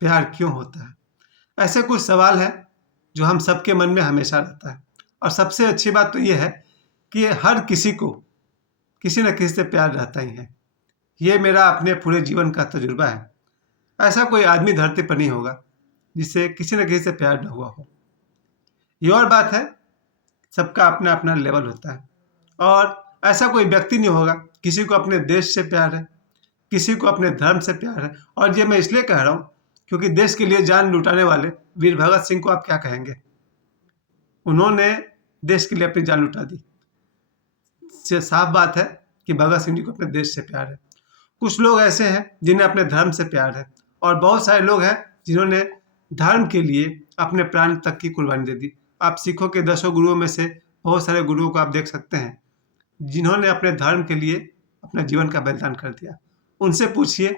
प्यार क्यों होता है? ऐसे कुछ सवाल हैं जो हम सबके मन में हमेशा रहता है। और सबसे अच्छी बात तो ये है कि हर किसी को किसी न किसी से प्यार रहता ही है। ये मेरा अपने पूरे जीवन का तजुर्बा है। ऐसा कोई आदमी धरती पर नहीं होगा जिससे किसी न किसी से प्यार न हुआ हो। ये और बात है, सबका अपना अपना लेवल होता है। और ऐसा कोई व्यक्ति नहीं होगा, किसी को अपने देश से प्यार है, किसी को अपने धर्म से प्यार है। और ये मैं इसलिए कह रहा हूँ क्योंकि देश के लिए जान लुटाने वाले वीर भगत सिंह को आप क्या कहेंगे? उन्होंने देश के लिए अपनी जान लुटा दी। से साफ बात है कि भगत सिंह जी को अपने देश से प्यार है। कुछ लोग ऐसे हैं जिन्हें अपने धर्म से प्यार है, और बहुत सारे लोग हैं जिन्होंने धर्म के लिए अपने प्राण तक की कुर्बानी दे दी। आप सिखों के 10 गुरुओं में से बहुत सारे गुरुओं को आप देख सकते हैं जिन्होंने अपने धर्म के लिए अपने जीवन का बलिदान कर दिया। उनसे पूछिए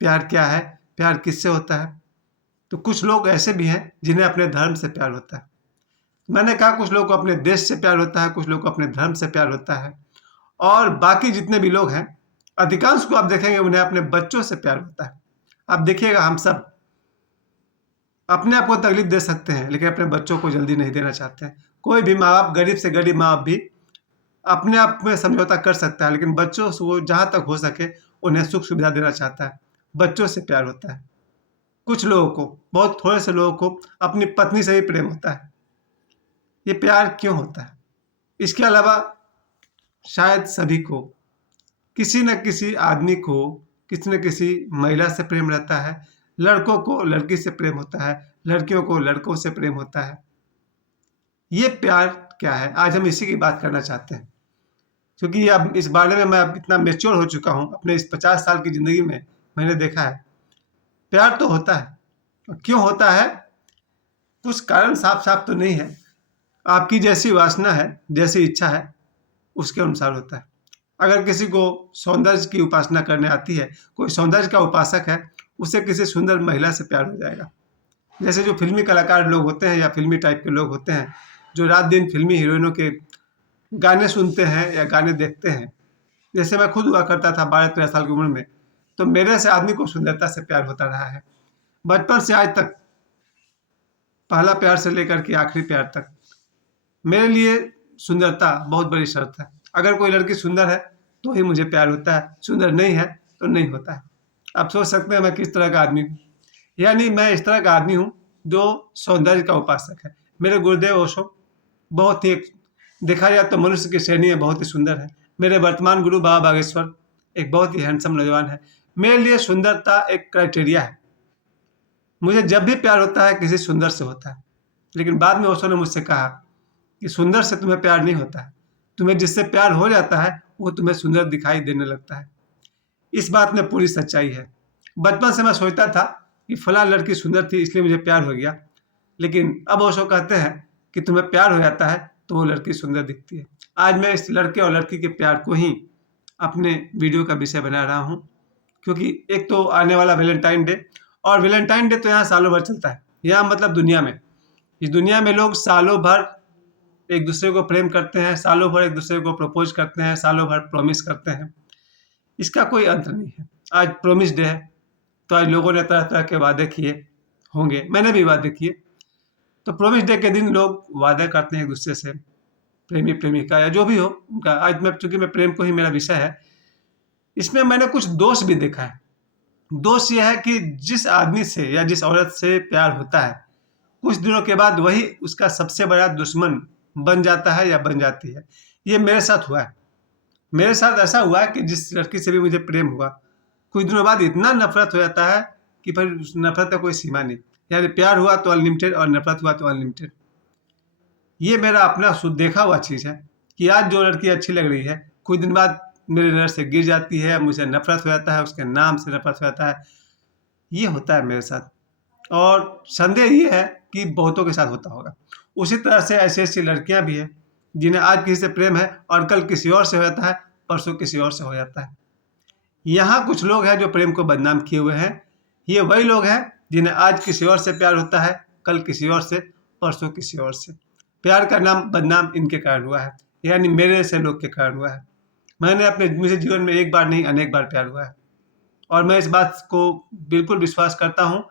प्यार क्या है, प्यार किससे होता है? तो कुछ लोग ऐसे भी हैं जिन्हें अपने धर्म से प्यार होता है। मैंने कहा कुछ लोगों को अपने देश से प्यार होता है, कुछ लोगों को अपने धर्म से प्यार होता है, और बाकी जितने भी लोग हैं, अधिकांश को आप देखेंगे उन्हें अपने बच्चों से प्यार होता है। आप देखिएगा, हम सब अपने आप को तकलीफ दे सकते हैं लेकिन अपने बच्चों को जल्दी नहीं देना चाहते हैं। कोई भी माँ बाप, गरीब से गरीब माँ बाप भी अपने आप में समझौता कर सकता है, लेकिन बच्चों से वो जहाँ तक हो सके उन्हें सुख सुविधा देना चाहता है। बच्चों से प्यार होता है। कुछ लोगों को, बहुत थोड़े से लोगों को अपनी पत्नी से भी प्रेम होता है। ये प्यार क्यों होता है? इसके अलावा शायद सभी को किसी न किसी आदमी को किसी न किसी महिला से प्रेम रहता है। लड़कों को लड़की से प्रेम होता है, लड़कियों को लड़कों से प्रेम होता है। ये प्यार क्या है? आज हम इसी की बात करना चाहते हैं, क्योंकि अब इस बारे में मैं अब इतना मैच्योर हो चुका हूँ। अपने इस 50 साल की ज़िंदगी में मैंने देखा है प्यार तो होता है। और क्यों होता है? कुछ कारण साफ साफ तो नहीं है। आपकी जैसी वासना है, जैसी इच्छा है, उसके अनुसार होता है। अगर किसी को सौंदर्य की उपासना करने आती है, कोई सौंदर्य का उपासक है, उसे किसी सुंदर महिला से प्यार हो जाएगा। जैसे जो फिल्मी कलाकार लोग होते हैं या फिल्मी टाइप के लोग होते हैं, जो रात दिन फिल्मी हीरोइनों के गाने सुनते हैं या गाने देखते हैं। जैसे मैं खुद हुआ करता था 12-13 साल की उम्र में, तो मेरे से आदमी को सुंदरता से प्यार होता रहा है, बचपन से आज तक। पहला प्यार से लेकर के आखिरी प्यार तक मेरे लिए सुंदरता बहुत बड़ी शर्त है। अगर कोई लड़की सुंदर है तो ही मुझे प्यार होता है, सुंदर नहीं है तो नहीं होता है। आप सोच सकते हैं मैं किस तरह का आदमी हूँ। यानी मैं इस तरह का आदमी हूँ जो सौंदर्य का उपासक है। मेरे गुरुदेव ओशो बहुत ही, देखा जाए तो मनुष्य की श्रेणी में बहुत ही सुंदर है। मेरे वर्तमान गुरु बाबा बागेश्वर एक बहुत ही हैंडसम नौजवान है। मेरे लिए सुंदरता एक क्राइटेरिया है। मुझे जब भी प्यार होता है किसी सुंदर से होता है। लेकिन बाद में ओशो ने मुझसे कहा कि सुंदर से तुम्हें प्यार नहीं होता है, तुम्हें जिससे प्यार हो जाता है वो तुम्हें सुंदर दिखाई देने लगता है। इस बात में पूरी सच्चाई है। बचपन से मैं सोचता था कि फलां लड़की सुंदर थी इसलिए मुझे प्यार हो गया, लेकिन अब ओशो कहते हैं कि तुम्हें प्यार हो जाता है तो वो लड़की सुंदर दिखती है। आज मैं इस लड़के और लड़की के प्यार को ही अपने वीडियो का विषय बना रहा हूँ, क्योंकि एक तो आने वाला वैलेंटाइन डे, और वैलेंटाइन डे तो यहाँ सालों भर चलता है। यहाँ मतलब दुनिया में, इस दुनिया में लोग सालों भर एक दूसरे को प्रेम करते हैं, सालों भर एक दूसरे को प्रपोज करते हैं, सालों भर प्रॉमिस करते हैं। इसका कोई अंत नहीं है। आज प्रॉमिस डे है तो आज लोगों ने तरह तरह के वादे किए होंगे, मैंने भी वादे किए। तो प्रॉमिस डे के दिन लोग वादे करते हैं एक दूसरे से, प्रेमी प्रेमिका या जो भी हो उनका। आज मैं, चूंकि मैं प्रेम को ही मेरा विषय है, इसमें मैंने कुछ दोष भी देखा है। दोष यह है कि जिस आदमी से या जिस औरत से प्यार होता है, कुछ दिनों के बाद वही उसका सबसे बड़ा दुश्मन बन जाता है या बन जाती है। ये मेरे साथ हुआ है। मेरे साथ ऐसा हुआ है कि जिस लड़की से भी मुझे प्रेम हुआ, कुछ दिनों बाद इतना नफरत हो जाता है कि फिर उस नफरत का कोई सीमा नहीं। यानी प्यार हुआ तो अनलिमिटेड और नफरत हुआ तो अनलिमिटेड। ये मेरा अपना देखा हुआ चीज़ है कि आज जो लड़की अच्छी लग रही है, कुछ दिन बाद मेरी नज़र से गिर जाती है, मुझे नफरत हो जाता है, उसके नाम से नफरत हो जाता है। ये होता है मेरे साथ, और संदेह ये है कि बहुतों के साथ होता होगा। उसी तरह से ऐसी ऐसी लड़कियां भी हैं जिन्हें आज किसी से प्रेम है और कल किसी और से हो जाता है, परसों किसी और से हो जाता है। यहाँ कुछ लोग हैं जो प्रेम को बदनाम किए हुए हैं। ये वही लोग हैं जिन्हें आज किसी और से प्यार होता है, कल किसी और से, परसों किसी और से। प्यार का नाम बदनाम इनके कारण हुआ है, यानी मेरे से लोग के कारण हुआ है। मुझे जीवन में एक बार नहीं अनेक बार प्यार हुआ है, और मैं इस बात को बिल्कुल विश्वास करता हूँ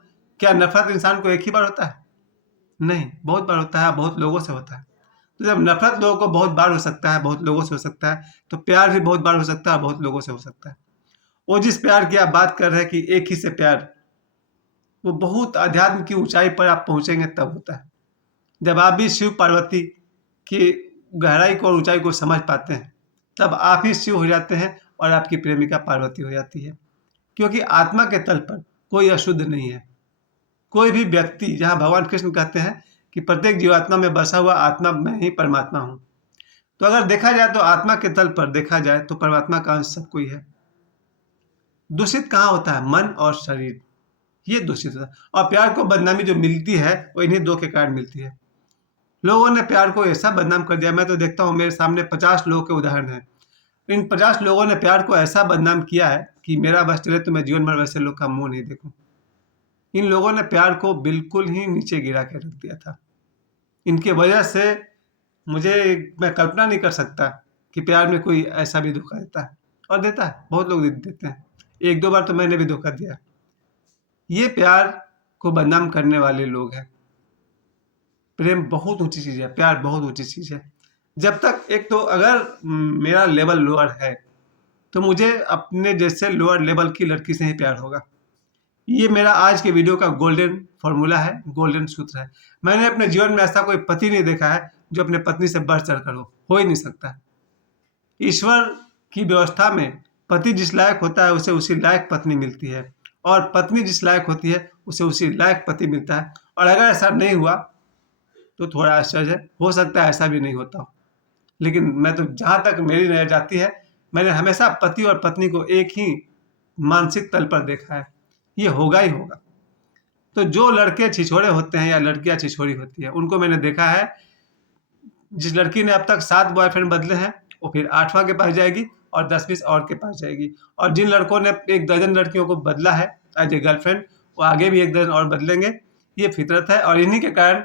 क्या नफरत इंसान को एक ही बार होता है? नहीं, बहुत बार होता है, बहुत लोगों से होता है। तो जब नफरत लोगों को बहुत बार हो सकता है, बहुत लोगों से हो सकता है, तो प्यार भी बहुत बार हो सकता है, बहुत लोगों से हो सकता है। वो जिस प्यार की आप बात कर रहे हैं कि एक ही से प्यार, वो बहुत अध्यात्म की ऊंचाई पर आप पहुंचेंगे तब होता है। जब आप भी शिव पार्वती की गहराई को और ऊंचाई को समझ पाते हैं, तब आप ही शिव हो जाते हैं और आपकी प्रेमिका पार्वती हो जाती है। क्योंकि आत्मा के तल पर कोई अशुद्ध नहीं है। कोई भी व्यक्ति, जहाँ भगवान कृष्ण कहते हैं कि प्रत्येक जीवात्मा में बसा हुआ आत्मा मैं ही परमात्मा हूँ। तो अगर देखा जाए तो आत्मा के तल पर देखा जाए तो परमात्मा का अंश सब कोई है। दूषित कहाँ होता है? मन और शरीर, ये दूषित होता है। और प्यार को बदनामी जो मिलती है वो इन्हीं दो के कारण मिलती है। लोगों ने प्यार को ऐसा बदनाम कर दिया, मैं तो देखता हूँ मेरे सामने 50 लोगों के उदाहरण हैं। इन 50 लोगों ने प्यार को ऐसा बदनाम किया है कि मेरा बस चले तो मैं जीवन भर वैसे लोग का मुंह नहीं देखूं। इन लोगों ने प्यार को बिल्कुल ही नीचे गिरा के रख दिया था। इनकी वजह से मुझे, मैं कल्पना नहीं कर सकता कि प्यार में कोई ऐसा भी धोखा देता है, और देता है, बहुत लोग देते हैं। एक दो बार तो मैंने भी धोखा दिया। ये प्यार को बदनाम करने वाले लोग हैं। प्रेम बहुत ऊंची चीज है, प्यार बहुत ऊंची चीज है। जब तक, एक तो अगर मेरा लेवल लोअर है तो मुझे अपने जैसे लोअर लेवल की लड़की से ही प्यार होगा। ये मेरा आज के वीडियो का गोल्डन फॉर्मूला है, गोल्डन सूत्र है। मैंने अपने जीवन में ऐसा कोई पति नहीं देखा है जो अपने पत्नी से बढ़ चढ़ कर हो ही नहीं सकता। ईश्वर की व्यवस्था में पति जिस लायक होता है उसे उसी लायक पत्नी मिलती है, और पत्नी जिस लायक होती है उसे उसी लायक पति मिलता है। और अगर ऐसा नहीं हुआ तो थोड़ा आश्चर्य है, हो सकता है ऐसा भी नहीं होता हो। लेकिन मैं तो, जहाँ तक मेरी नजर जाती है, मैंने हमेशा पति और पत्नी को एक ही मानसिक तल पर देखा है। ये होगा ही होगा। तो जो लड़के छिछोरे होते हैं या लड़कियां छिछोरी होती है, उनको मैंने देखा है, जिस लड़की ने अब तक 7 बॉयफ्रेंड बदले हैं वो फिर 8वां के पास जाएगी और 10-20 और के पास जाएगी। और जिन लड़कों ने 1 दर्जन लड़कियों को बदला है एज ए गर्लफ्रेंड, वो आगे भी 1 दर्जन और बदलेंगे। ये फितरत है, और इन्हीं के कारण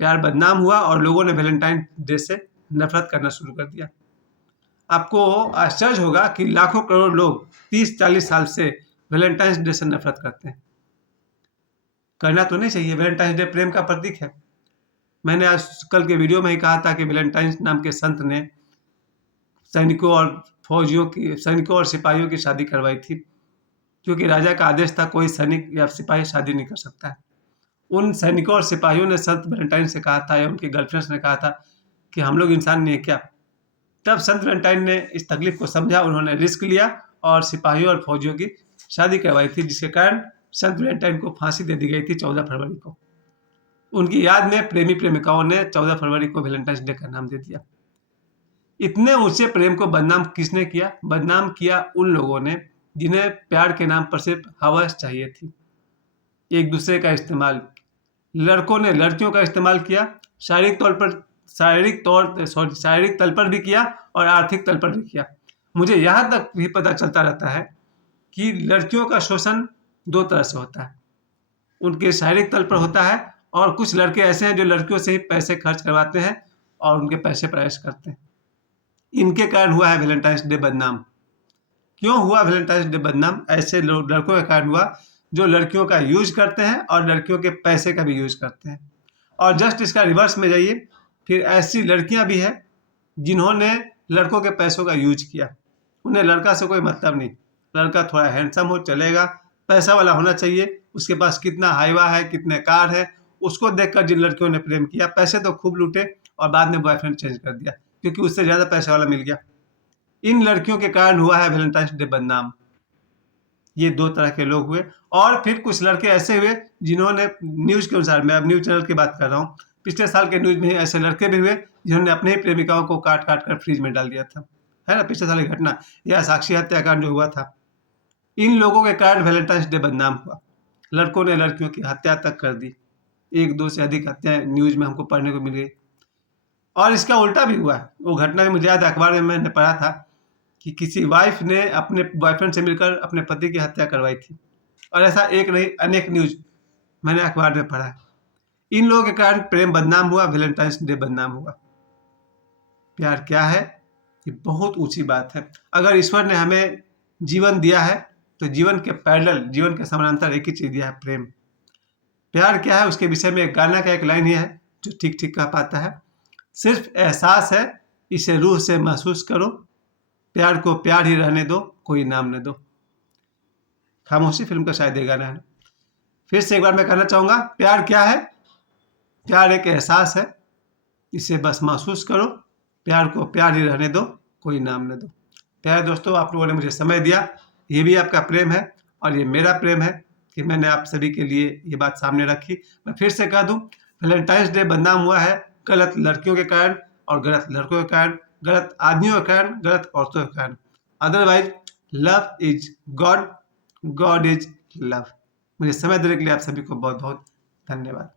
प्यार बदनाम हुआ और लोगों ने वैलेंटाइन डे से नफरत करना शुरू कर दिया। आपको आश्चर्य होगा कि लाखों करोड़ लोग 30-40 साल से वैलेंटाइंस डे से नफरत करते हैं। करना तो नहीं चाहिए, वैलेंटाइंस डे प्रेम का प्रतीक है। मैंने आज कल के वीडियो में ही कहा था कि वैलेंटाइंस नाम के संत ने सैनिकों और सिपाहियों की शादी करवाई थी, क्योंकि राजा का आदेश था कोई सैनिक या सिपाही शादी नहीं कर सकता है। उन सैनिकों और सिपाहियों ने संत वैलेंटाइन से कहा था, या उनकी गर्लफ्रेंड्स ने कहा था कि हम लोग इंसान नहीं है क्या? तब संत वैलेंटाइन ने इस तकलीफ को समझा, उन्होंने रिस्क लिया और सिपाहियों और फौजियों की शादी करवाई थी, जिसके कारण संत वैलेंटाइन को फांसी दे दी गई थी 14 फरवरी को। उनकी याद में प्रेमी प्रेमिकाओं ने 14 फरवरी को वैलेंटाइंस डे का नाम दे दिया। इतने ऊंचे प्रेम को बदनाम किसने किया? बदनाम किया उन लोगों ने जिन्हें प्यार के नाम पर सिर्फ हवस चाहिए थी, एक दूसरे का इस्तेमाल। लड़कों ने लड़कियों का इस्तेमाल किया, शारीरिक तल पर भी किया और आर्थिक तल पर भी किया। मुझे यहाँ तक भी पता चलता रहता है कि लड़कियों का शोषण 2 तरह से होता है। उनके शारीरिक तल पर होता है, और कुछ लड़के ऐसे हैं जो लड़कियों से ही पैसे खर्च करवाते हैं और उनके पैसे पर ऐश करते हैं। इनके कारण हुआ है वैलेंटाइंस डे बदनाम। क्यों हुआ वैलेंटाइंस डे बदनाम? ऐसे लड़कों के कारण हुआ जो लड़कियों का यूज करते हैं और लड़कियों के पैसे का भी यूज करते हैं। और जस्ट इसका रिवर्स में जाइए, फिर ऐसी लड़कियां भी हैं जिन्होंने लड़कों के पैसों का यूज किया। उन्हें लड़का से कोई मतलब नहीं, लड़का थोड़ा हैंडसम हो चलेगा, पैसा वाला होना चाहिए, उसके पास कितना हाईवा है, कितने कार है, उसको देखकर जिन लड़कियों ने प्रेम किया, पैसे तो खूब लूटे और बाद में बॉयफ्रेंड चेंज कर दिया क्योंकि उससे ज़्यादा पैसे वाला मिल गया। इन लड़कियों के कारण हुआ है वैलेंटाइंस डे बदनाम। ये 2 तरह के लोग हुए। और फिर कुछ लड़के ऐसे हुए जिन्होंने, न्यूज़ के अनुसार, मैं अब न्यूज़ चैनल की बात कर रहा हूँ, पिछले साल के न्यूज़ में ही ऐसे लड़के भी हुए जिन्होंने अपने ही प्रेमिकाओं को काट काट कर फ्रिज में डाल दिया था, है ना? पिछले साल की घटना, यह साक्षी हत्याकांड जो हुआ था। इन लोगों के कारण वैलेंटाइंस डे बदनाम हुआ। लड़कों ने लड़कियों की हत्या तक कर दी। 1-2 से अधिक हत्याएं न्यूज़ में हमको पढ़ने को मिल गई। और इसका उल्टा भी हुआ है। वो घटना भी मुझे याद है, अखबार में मैंने पढ़ा था कि किसी वाइफ ने अपने बॉयफ्रेंड से मिलकर अपने पति की हत्या करवाई थी। और ऐसा एक नहीं, अनेक न्यूज़ मैंने अखबार में पढ़ा है। इन लोगों के कारण प्रेम बदनाम हुआ, वैलेंटाइंस डे बदनाम हुआ। प्यार क्या है? ये बहुत ऊंची बात है। अगर ईश्वर ने हमें जीवन दिया है तो जीवन के पैरेलल, जीवन के समानांतर एक ही चीज़ दिया है, प्रेम। प्यार क्या है उसके विषय में एक गाना का एक लाइन ही है जो ठीक ठीक कह पाता है। सिर्फ एहसास है, इसे रूह से महसूस करो, प्यार को प्यार ही रहने दो, कोई नाम न दो। खामोशी फिल्म का शायद ये गाना है। फिर से एक बार मैं कहना चाहूँगा, प्यार क्या है? प्यार एक एहसास है, इसे बस महसूस करो, प्यार को प्यार ही रहने दो, कोई नाम न दो। प्यारे दोस्तों, आप लोगों ने मुझे समय दिया, ये भी आपका प्रेम है और ये मेरा प्रेम है कि मैंने आप सभी के लिए ये बात सामने रखी। मैं फिर से कह दूं, वैलेंटाइंस डे बदनाम हुआ है गलत लड़कियों के कारण और गलत लड़कों के कारण, गलत आदमियों के कारण, गलत औरतों के कारण। Otherwise love is God, God is love. मुझे समय देने के लिए आप सभी को बहुत बहुत धन्यवाद।